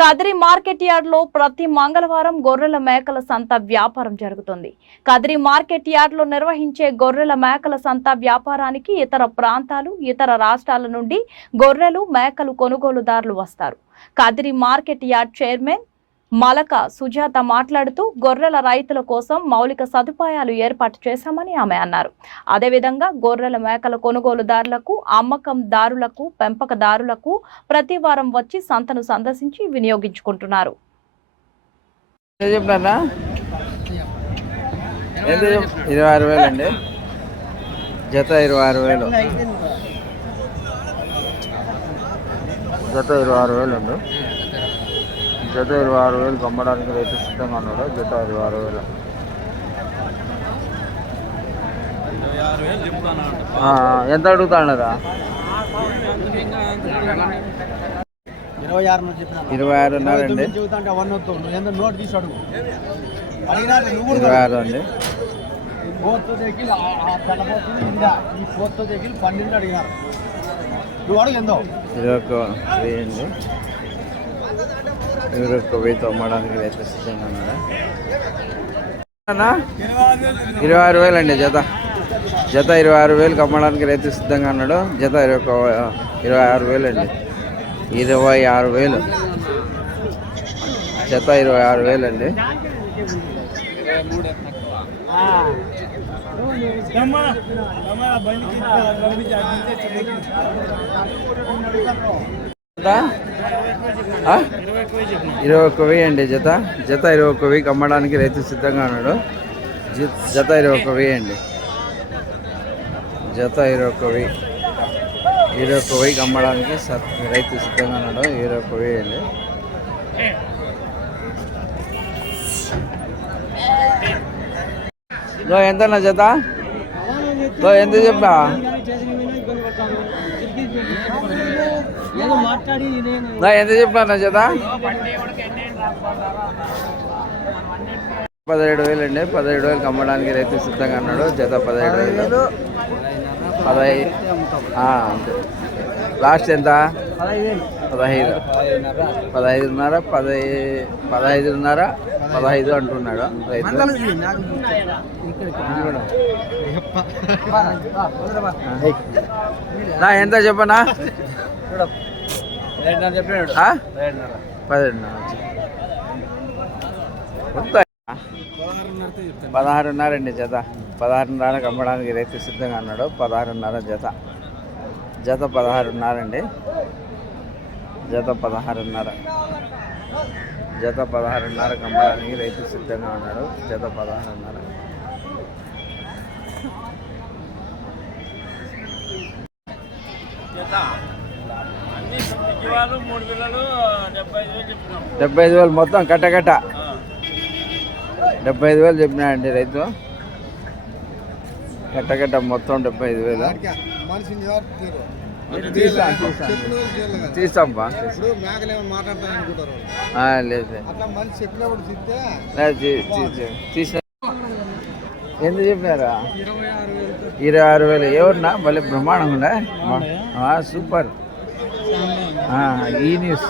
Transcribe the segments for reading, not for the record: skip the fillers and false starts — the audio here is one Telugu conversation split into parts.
కదిరి మార్కెట్ యార్డ్ లో ప్రతి మంగళవారం గొర్రెల మేకల సంత వ్యాపారం జరుగుతుంది. కదిరి మార్కెట్ యార్డ్ లో నిర్వహించే గొర్రెల మేకల సంత వ్యాపారానికి ఇతర ప్రాంతాలు, ఇతర రాష్ట్రాల నుండి గొర్రెలు, మేకలు కొనుగోలుదారులు వస్తారు. Kadiri market yard chairman Malaka Sujatha మాట్లాడుతూ గొర్రెల రైతుల కోసం మౌలిక సదుపాయాలు ఏర్పాటు చేశామని ఆమె అన్నారు. అదేవిధంగా గొర్రెల మేకల కొనుగోలుదారులకు, అమ్మకందారులకు, పెంపకదారులకు ప్రతి వారం వచ్చి సంతను సందర్శించి వినియోగించుకుంటున్నారు. జత 26,000 జత 26,000 అమ్మడానికి రైతు సిద్ధంగా ఉన్నాడు. జత 26,000 ఎంత అడుగుతాడరా? 26 ఉన్నారండి. 26 అండి. వెయ్యితో అమ్మడానికి రైతు సిద్ధంగా ఉన్నాడా? 26,000 అండి. జత 26,000 అమ్మడానికి రైతు సిద్ధంగా ఉన్నాడు. జత 26,000 అండి. 26,000 జత 26,000 అండి. జత 21,000 అండి. జత 21,000 అమ్మడానికి రైతు సిద్ధంగా ఉన్నాడు. జత 21,000 అండి. జత 21,000 అమ్మడానికి రైతు సిద్ధంగా ఉన్నాడు. 21,000 అండి. ఎంతన్నా జత? ఎంత చెప్పా? ఎంత చెప్పాను జత? 17,000 అండి. 17,000 అమ్మడానికి రైతు సిద్ధంగా అన్నాడు. జత 17,000. 15 అంతే. లాస్ట్ ఎంత? 15. 15.5 15 అంటున్నాడు రైతు. ఎంత చెప్పనా? 16.5 అండి. జత 16.5 అమ్మడానికి రైతు సిద్ధంగా అన్నాడు. 16.5 జత 16.5 అండి. జత 16.5 అమ్మడానికి రైతు సిద్ధంగా ఉన్నాడు. జత 16.5. $75,000 మొత్తం కట్ట 75,000 చెప్పినాడండి రైతు. కట్ట మొత్తం 75,000. తీస్తాంపా. లేదు ఎంత చెప్పినారా? 26,000. ఎవరినా మళ్ళీ బ్రహ్మాండంగా ఉండే. సూపర్. ఈ న్యూస్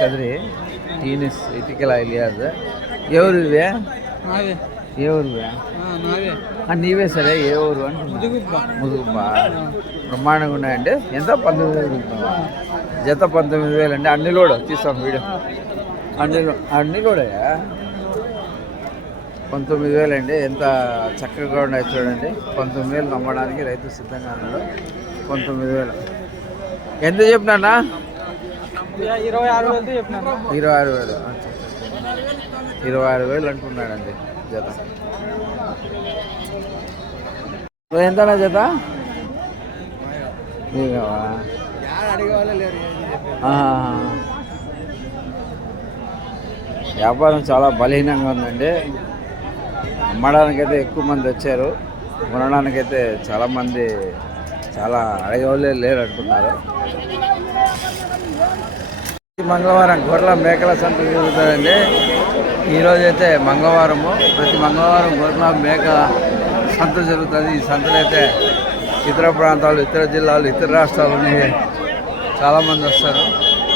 కదిరి ఈ న్యూస్ ఇటికల ఇలియాజ్. ఎవరివే? ఎవరివే? నీవే సరే. ఏ ఊరు అంటే ముదుగుబ్బ. బ్రహ్మాండంగా ఉన్నాయండి. ఎంత? 19,000. జత 19,000 అండి. అన్ని లోడ్ తీస్తాం వీడియో. అన్ని లోడయ్యా. 19,000 అండి. ఎంత చక్కగా ఉన్నాయి చూడండి. 19,000 అమ్మడానికి రైతు సిద్ధంగా ఉన్నాడు. 19,000. ఎంత చెప్పినా? 26,000. 26,000 అంటున్నాడండి జత. ఎంతనా జత? వ్యాపారం చాలా బలహీనంగా ఉందండి. అమ్మడానికైతే ఎక్కువ మంది వచ్చారు. కొనడానికైతే చాలామంది చాలా అడగవాళ్ళే లేరు అంటున్నారు. మంగళవారం గొర్రెల మేకల సంత జరుగుతుందండి. ఈరోజైతే మంగళవారము. ప్రతి మంగళవారం గొర్రెల మేక సంత జరుగుతుంది. ఈ సంతలో అయితే ఇతర ప్రాంతాలు, ఇతర జిల్లాలు, ఇతర రాష్ట్రాల నుండి చాలామంది వస్తారు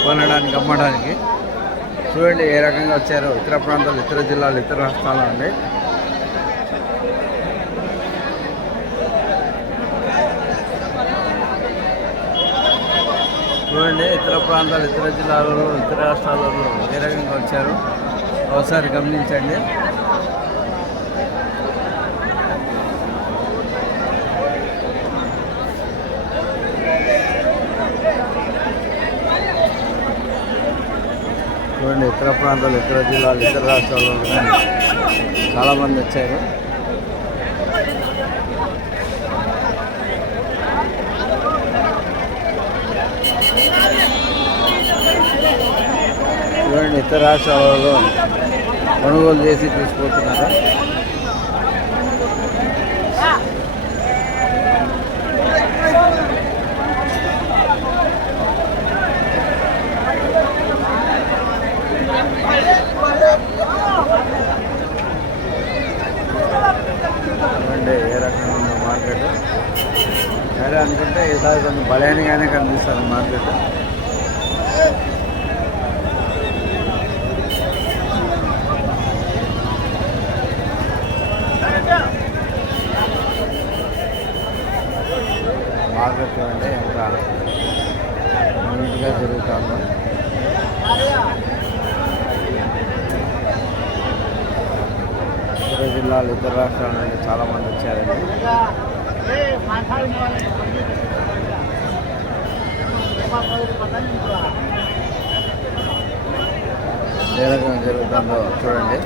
కొనడానికి, అమ్మడానికి. చూడండి ఏ రకంగా వచ్చారు ఇతర ప్రాంతాలు, ఇతర జిల్లాలు, ఇతర రాష్ట్రాల నుండి. చూడండి ఇతర ప్రాంతాలు, ఇతర జిల్లాలలో, ఇతర రాష్ట్రాలలో ఏ రకంగా వచ్చారు ఒకసారి గమనించండి. చూడండి ఇతర ప్రాంతాలు, ఇతర జిల్లాలు, ఇతర రాష్ట్రాలలో చాలామంది వచ్చారు. చూడండి ఇతర రాష్ట్రాలలో కొనుగోలు చేసి తీసుకుపోతున్నారు. చూడండి ఏ రకంగా ఉందో మార్కెట్. సరే అనుకుంటే ఈసారి కొంచెం బలహీనంగానే కనిపిస్తుంది మార్కెట్. మార్కెట్ చూడండి ఎంత నీట్గా జరుగుతుందో. ఇతర జిల్లాలు, ఇతర రాష్ట్రాల నుండి చాలామంది వచ్చారండి. ఏ రకంగా జరుగుతుందో చూడండి.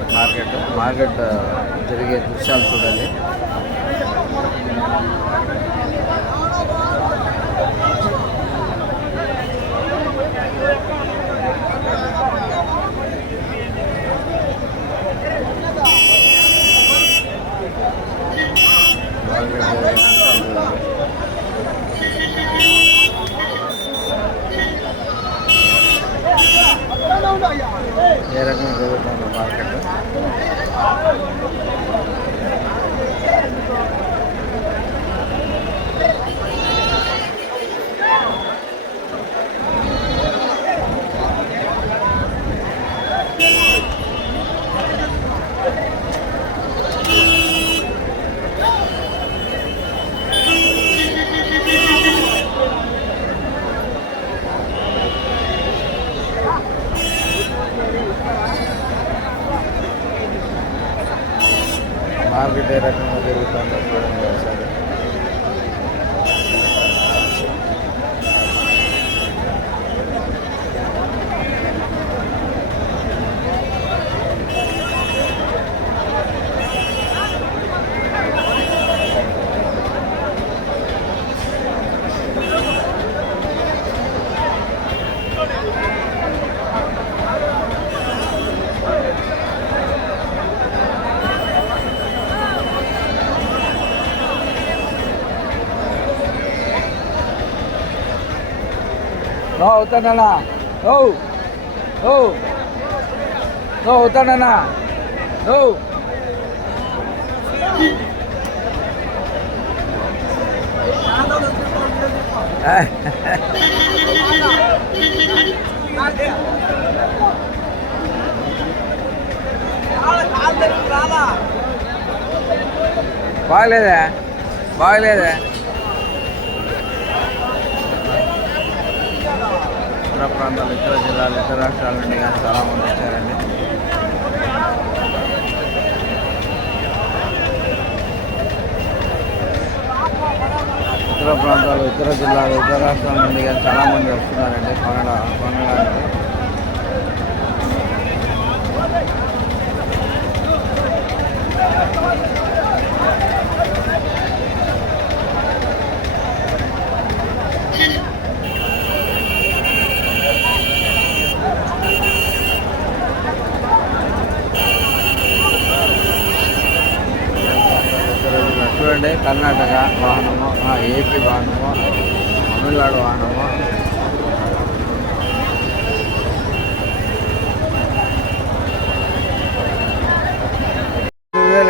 మార్కెట్ జరిగే దృశ్యాలు చూడండి. ఏ రకంగా జరుగుతుందో మార్కెట్. మార్కెట్ ఏ రకంగా జరుగుతుందో చూడండి ఒకసారి. అవుతానన్నా అవుతానన్నా బాగలేదా ఇతర ప్రాంతాలు, ఇతర జిల్లాలు, ఇతర రాష్ట్రాల నుండి కానీ చాలామంది వచ్చారండి. ఇతర ప్రాంతాలు, ఇతర జిల్లాలు, ఇతర రాష్ట్రాల నుండి కానీ చాలామంది వస్తున్నారండి కొనడానికి. చూడండి కర్ణాటక వాహనము, ఏపీ వాహనము, తమిళనాడు వాహనము.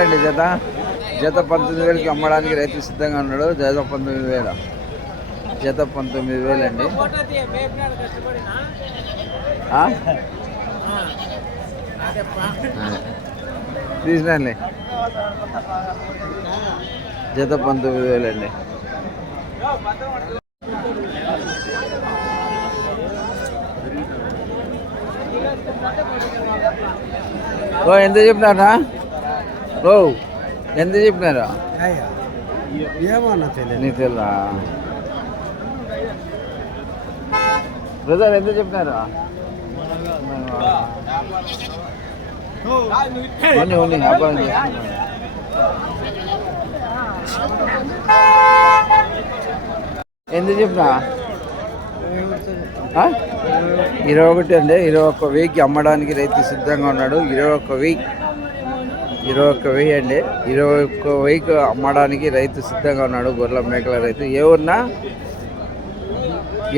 అండి జత 19,000కి అమ్మడానికి రైతు సిద్ధంగా ఉన్నాడు. జత 19,000 అండి. తీసినానులే. జత 19,000 అండి. ఓ ఎంత చెప్పినారా? ఓ ఎంత చెప్పినారా? ఏమన్నా తెలియదు. నీకు తెల్లా బ్రదర్ ఎంత చెప్పినారా? ఉన్ని వ్యాపారం చేస్తున్నారు. ఎంత చెప్పినా? 21 అండి. 21,000కి అమ్మడానికి రైతు సిద్ధంగా ఉన్నాడు. 21,000 అండి. 21,000కి అమ్మడానికి రైతు సిద్ధంగా ఉన్నాడు. గొర్రెల మేకల రైతు. ఏ ఊరినా?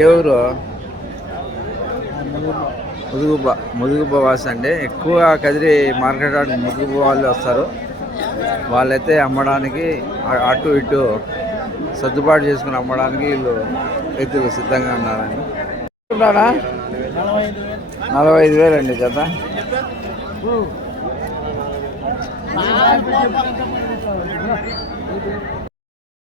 ఏ ఊరు? ముదుగుబ్బ వాసి అండి. ఎక్కువ కదిరి మార్కెట్ ముదుగుబ్బ వాళ్ళు వస్తారు. వాళ్ళైతే అమ్మడానికి అటు ఇటు సర్దుబాటు చేసుకుని అమ్మడానికి వీళ్ళు రైతులు సిద్ధంగా ఉన్నారండి. 45,000 అండి జత.